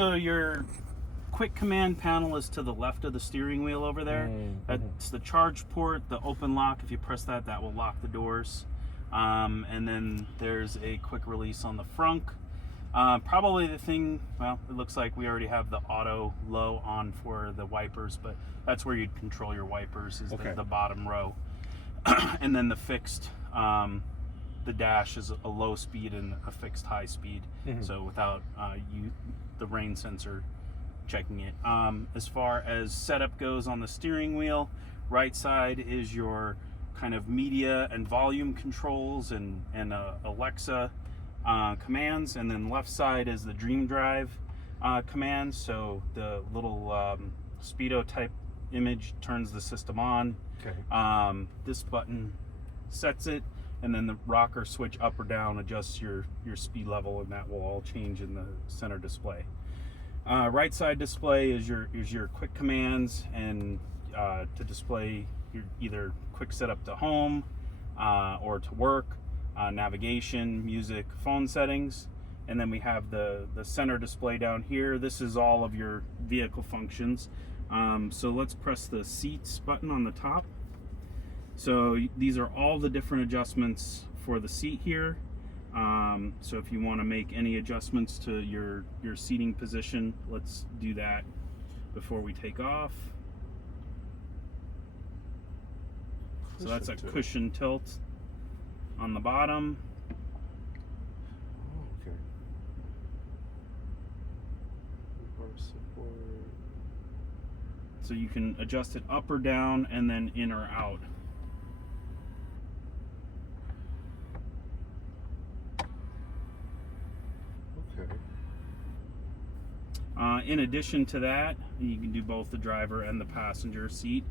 So your quick command panel is to the left of the steering wheel over there. That's the charge port, the open lock. If you press that, that will lock the doors. And then there's a quick release on the front. Probably the thing, well, it looks like we already have the auto low on for the wipers, but that's where you'd control your wipers, is the bottom row. And then the fixed, the dash is a low speed and a fixed high speed. So without the rain sensor checking it. As far as setup goes on the steering wheel, right side is your kind of media and volume controls and Alexa commands, and then left side is the Dream Drive commands. So the little speedo type image turns the system on. This button sets it, and then the rocker switch up or down adjusts your speed level, and that will all change in the center display. Right side display is your quick commands, and to display your either quick setup to home or to work, navigation, music, phone settings. And then we have the center display down here. This is all of your vehicle functions. So let's press the seats button on the top. So these are all the different adjustments for the seat here. So if you want to make any adjustments to your seating position, let's do that before we take off. So that's a cushion tilt on the bottom. So you can adjust it up or down, and then in or out. In addition to that, you can do both the driver and the passenger seat.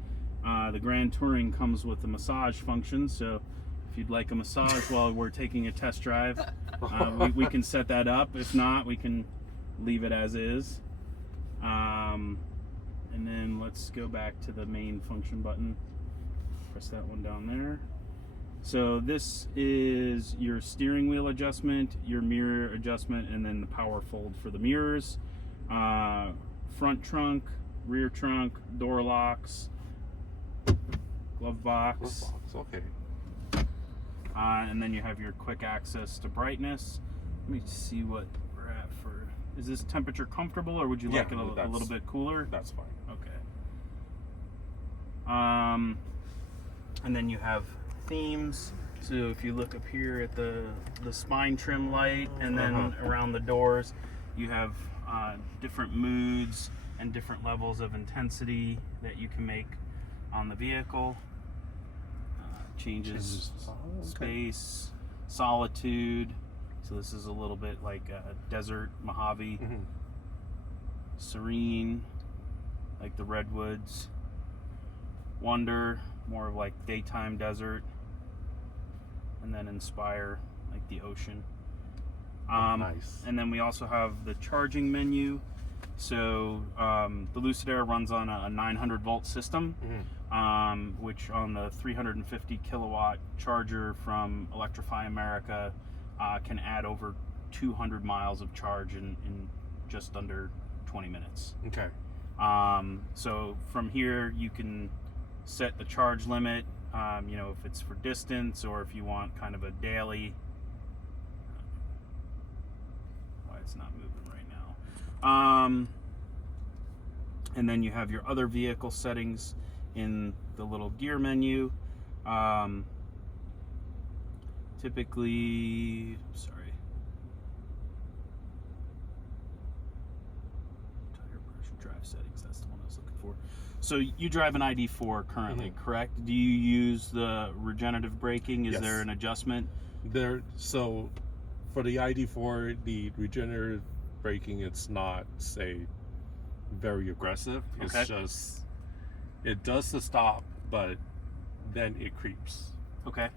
The Grand Touring comes with a massage function, so if you'd like a massage while we're taking a test drive, we can set that up. If not, we can leave it as is. And then let's go back to the main function button. Press that one down there. So this is your steering wheel adjustment, your mirror adjustment, and then the power fold for the mirrors. Front trunk, rear trunk, door locks, glove box. And then you have your quick access to brightness. Let me see what we're at for. Is this temperature comfortable, or would you like it a little bit cooler? That's fine. Okay. And then you have themes. So if you look up here at the spine trim light, and then around the doors, you have different moods and different levels of intensity that you can make on the vehicle. Changes space, solitude. So this is a little bit like desert, Mojave. Serene, like the redwoods. Wonder, more of like daytime desert. And then Inspire, like the ocean. Nice. And then we also have the charging menu. So the Lucid Air runs on a 900 volt system, which on the 350 kilowatt charger from Electrify America can add over 200 miles of charge in just under 20 minutes. So from here you can set the charge limit, you know, if it's for distance or if you want kind of a daily. Why it's not moving right now. And then you have your other vehicle settings in the little gear menu. Typically, sorry. Tire pressure, drive settings, that's the one I was looking for. So you drive an ID4 currently, correct? Do you use the regenerative braking? Is there an adjustment? So for the ID4, the regenerative braking, it's not, say, very aggressive. It's just, it does the stop, but then it creeps. Okay.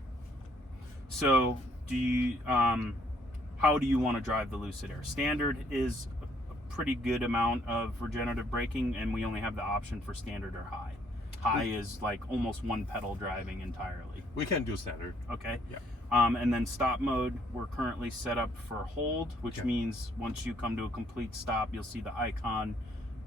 So do you, how do you want to drive the Lucid Air? Standard is a pretty good amount of regenerative braking, and we only have the option for standard or high. High is like almost one pedal driving entirely. We can do standard. Okay. Yeah. And then stop mode, we're currently set up for hold, which Okay. means once you come to a complete stop, you'll see the icon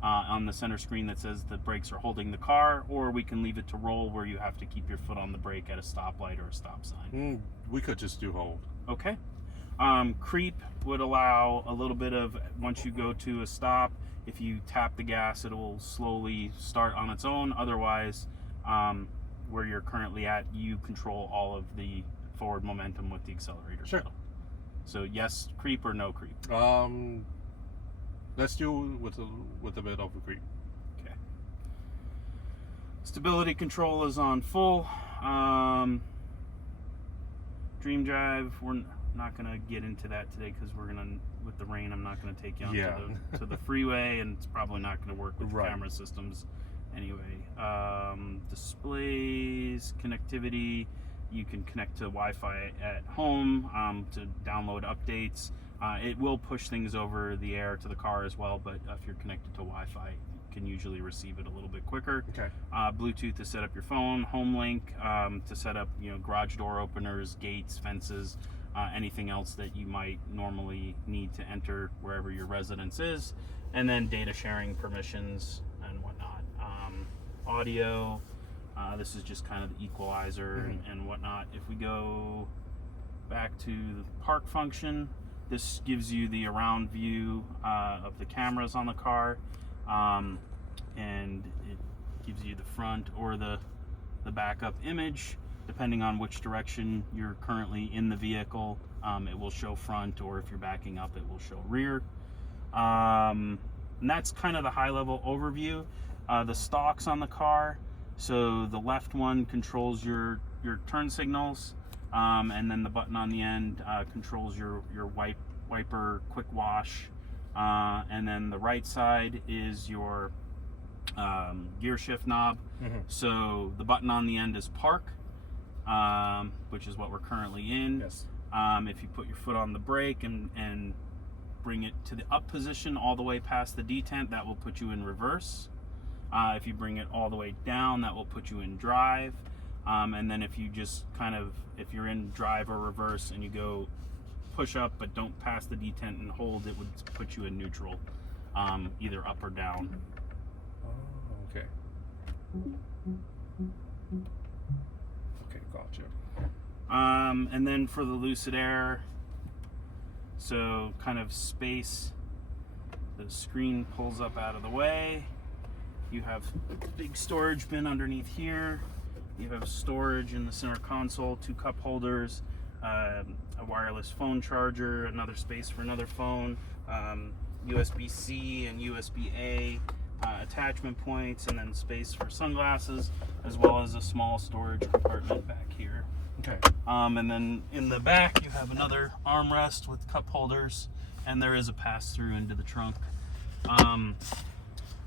on the center screen that says the brakes are holding the car, or we can leave it to roll where you have to keep your foot on the brake at a stoplight or a stop sign. We could just do hold. Okay. Creep would allow a little bit of, once you go to a stop, if you tap the gas, it will slowly start on its own. Otherwise, where you're currently at, you control all of the forward momentum with the accelerator pedal. So yes, creep or no creep? Let's do with a bit of a creep. Okay. Stability control is on full. Dream drive, we're not gonna get into that today because we're gonna, with the rain, I'm not gonna take you on to the freeway, and it's probably not gonna work with the camera systems anyway. Displays, connectivity, you can connect to Wi-Fi at home to download updates. It will push things over the air to the car as well, but if you're connected to Wi-Fi, you can usually receive it a little bit quicker. Okay. Bluetooth to set up your phone, home link to set up, garage door openers, gates, fences, anything else that you might normally need to enter wherever your residence is, and then data sharing permissions and whatnot. Audio, this is just kind of the equalizer and whatnot. If we go back to the park function, this gives you the around view of the cameras on the car, and it gives you the front or the backup image. Depending on which direction you're currently in the vehicle, it will show front, or if you're backing up, it will show rear. And that's kind of the high-level overview. The stalks on the car, so the left one controls your turn signals, and then the button on the end controls your wiper quick wash, and then the right side is your gear shift knob. So the button on the end is park, which is what we're currently in. Yes. If you put your foot on the brake and bring it to the up position all the way past the detent, that will put you in reverse. If you bring it all the way down, that will put you in drive. And then if you just if you're in drive or reverse and you go push up but don't pass the detent and hold, it would put you in neutral, either up or down. Oh, okay. Okay, gotcha. And then for the Lucid Air, so kind of space, the screen pulls up out of the way. You have a big storage bin underneath here. You have storage in the center console, 2 cup holders, a wireless phone charger, another space for another phone, USB-C and USB-A attachment points, and then space for sunglasses, as well as a small storage compartment back here. Okay. And then in the back you have another armrest with cup holders, and there is a pass-through into the trunk.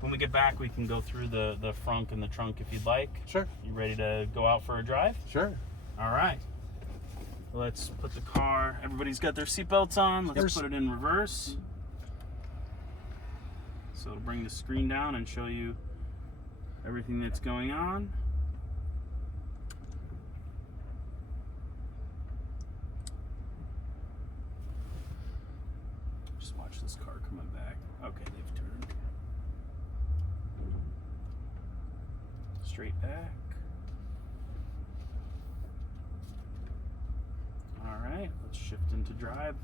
When we get back, we can go through the frunk and the trunk if you'd like. Sure. You ready to go out for a drive? Sure. All right. Let's put the car, everybody's got their seatbelts on. Let's put it in reverse. So it'll bring the screen down and show you everything that's going on. Just watch this car coming back. Okay, they've turned. Straight back. All right, let's shift into drive.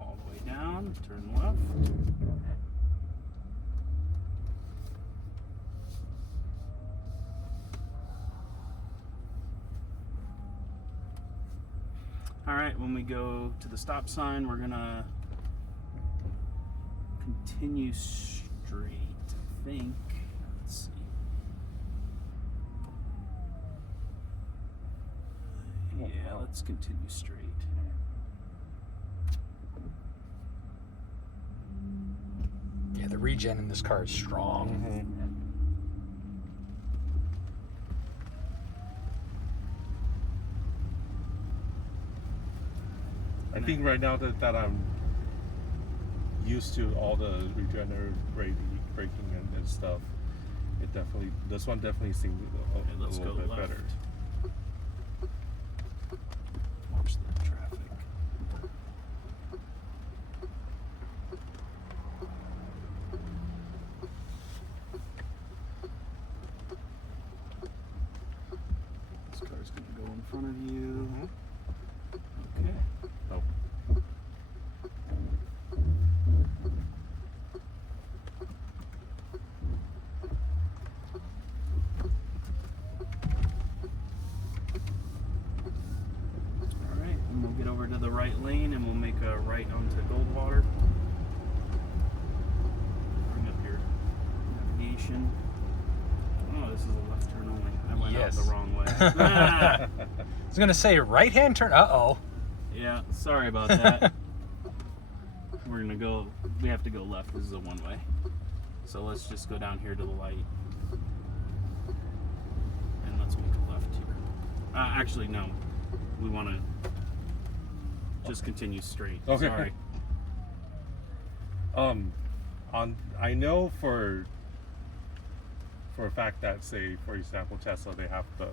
All the way down, turn left. All right, when we go to the stop sign, we're gonna continue straight, I think. Let's see. Yeah, let's continue straight. Yeah, the regen in this car is strong. I think right now that I'm used to all the regenerative braking and stuff, this one definitely seems a little bit better. Watch the is going to go in front of you. Okay. Oh. All right, and we'll get over to the right lane and we'll make a right onto Goldwater. Bring up your navigation. Oh, this is a left turn only. I went out the wrong way. I was gonna say right-hand turn. Uh-oh. Yeah, sorry about that. We're gonna go. We have to go left. This is a one-way. So let's just go down here to the light, and let's make a left here. Actually, no. We want to just continue straight. Okay. Sorry. I know for a fact that, say, for example, Tesla, they have the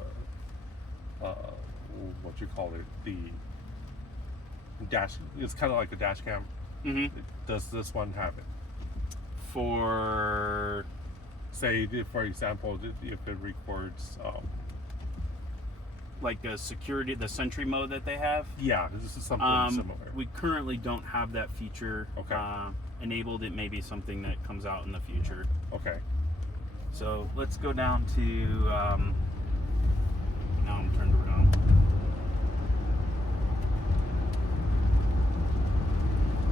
what you call it, the dash. It's kind of like a dash cam. Mm-hmm. Does this one have it? For Say, for example, if it records. like the security, the Sentry mode that they have. Yeah, this is something similar. We currently don't have that feature enabled. It may be something that comes out in the future. Okay. So let's go down to, now I'm turned around.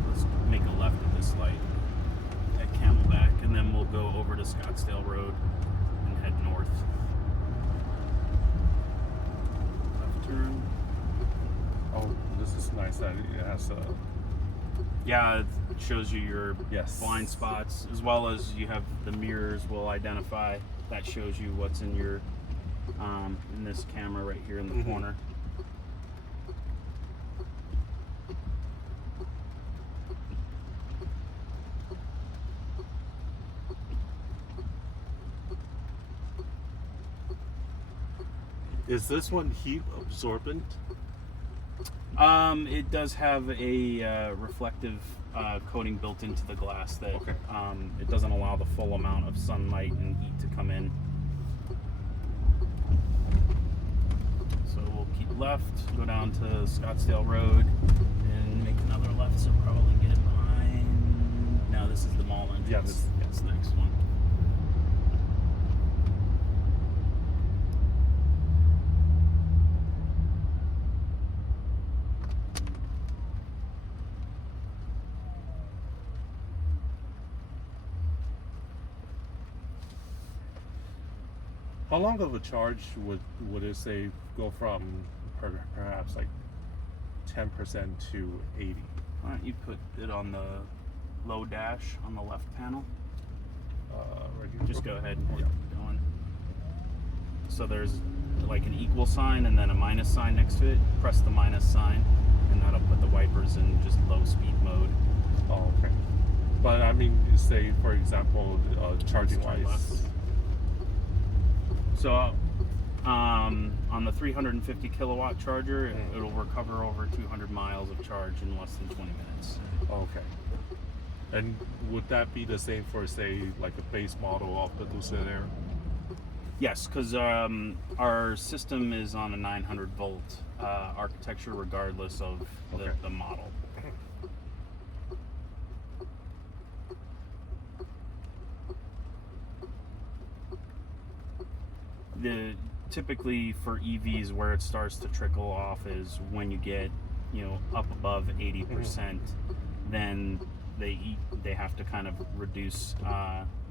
Let's make a left at this light at Camelback, and then we'll go over to Scottsdale Road and head north. Left turn. Oh, this is nice that it has a... Yeah, it shows you your Yes. blind spots, as well as you have the mirrors will identify. That shows you what's in your in this camera right here in the corner. Is this one heat absorbent? It does have a reflective coating built into the glass that it doesn't allow the full amount of sunlight and heat to come in. So we'll keep left, go down to Scottsdale Road, and make another left, so probably get it behind. No, this is the mall entrance. Yeah, that's the next one. How long of a charge would it say go from perhaps like 10% to 80? Why don't you put it on the low dash on the left panel? Right here. Just go ahead and keep going. So there's like an equal sign and then a minus sign next to it. Press the minus sign, and that'll put the wipers in just low speed mode. Oh, okay. But I mean, say for example, charging Turn wise. left. So on the 350 kilowatt charger, it'll recover over 200 miles of charge in less than 20 minutes. Okay. And would that be the same for, say, like a base model of the Lucid Air? Yes, because our system is on a 900 volt architecture regardless of the model. Typically for EVs, where it starts to trickle off is when you get, up above 80%, then they have to kind of reduce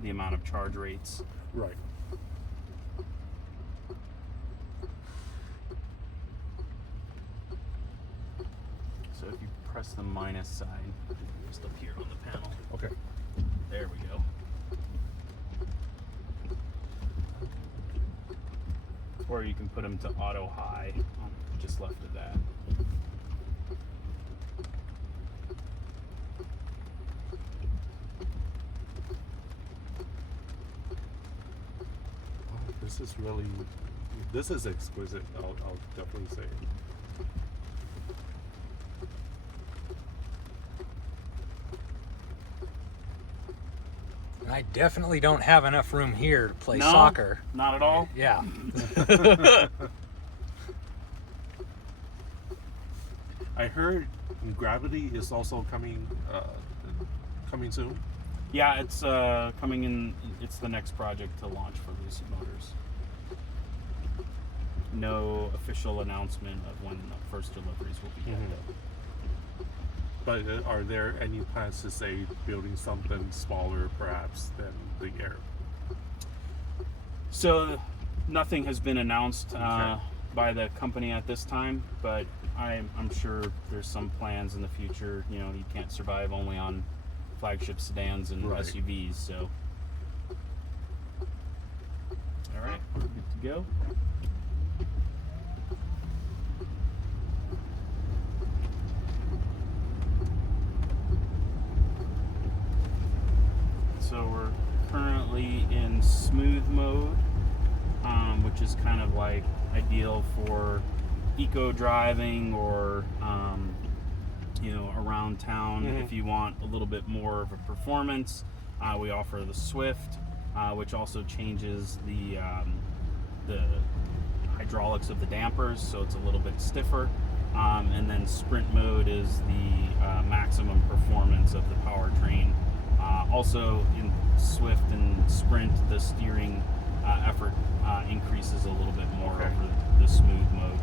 the amount of charge rates. Right. So if you press the minus sign, just up here on the panel. Okay. There we go. Or you can put them to auto high, just left of that. This is exquisite, I'll definitely say. And I definitely don't have enough room here to play No, soccer. Not at all? Yeah. I heard Gravity is also coming soon. Yeah, it's coming in. It's the next project to launch for Lucid Motors. No official announcement of when the first deliveries will be yet. But are there any plans to say building something smaller, perhaps, than the Air? So nothing has been announced by the company at this time, but I'm sure there's some plans in the future. You know, you can't survive only on flagship sedans and SUVs. So, all right, we're good to go. So we're currently in smooth mode, which is kind of like ideal for eco driving or you know, around town. If you want a little bit more of a performance, we offer the Swift, which also changes the hydraulics of the dampers, so it's a little bit stiffer. And then sprint mode is the maximum performance of the powertrain. Also in Swift and Sprint, the steering effort increases a little bit more over the smooth mode.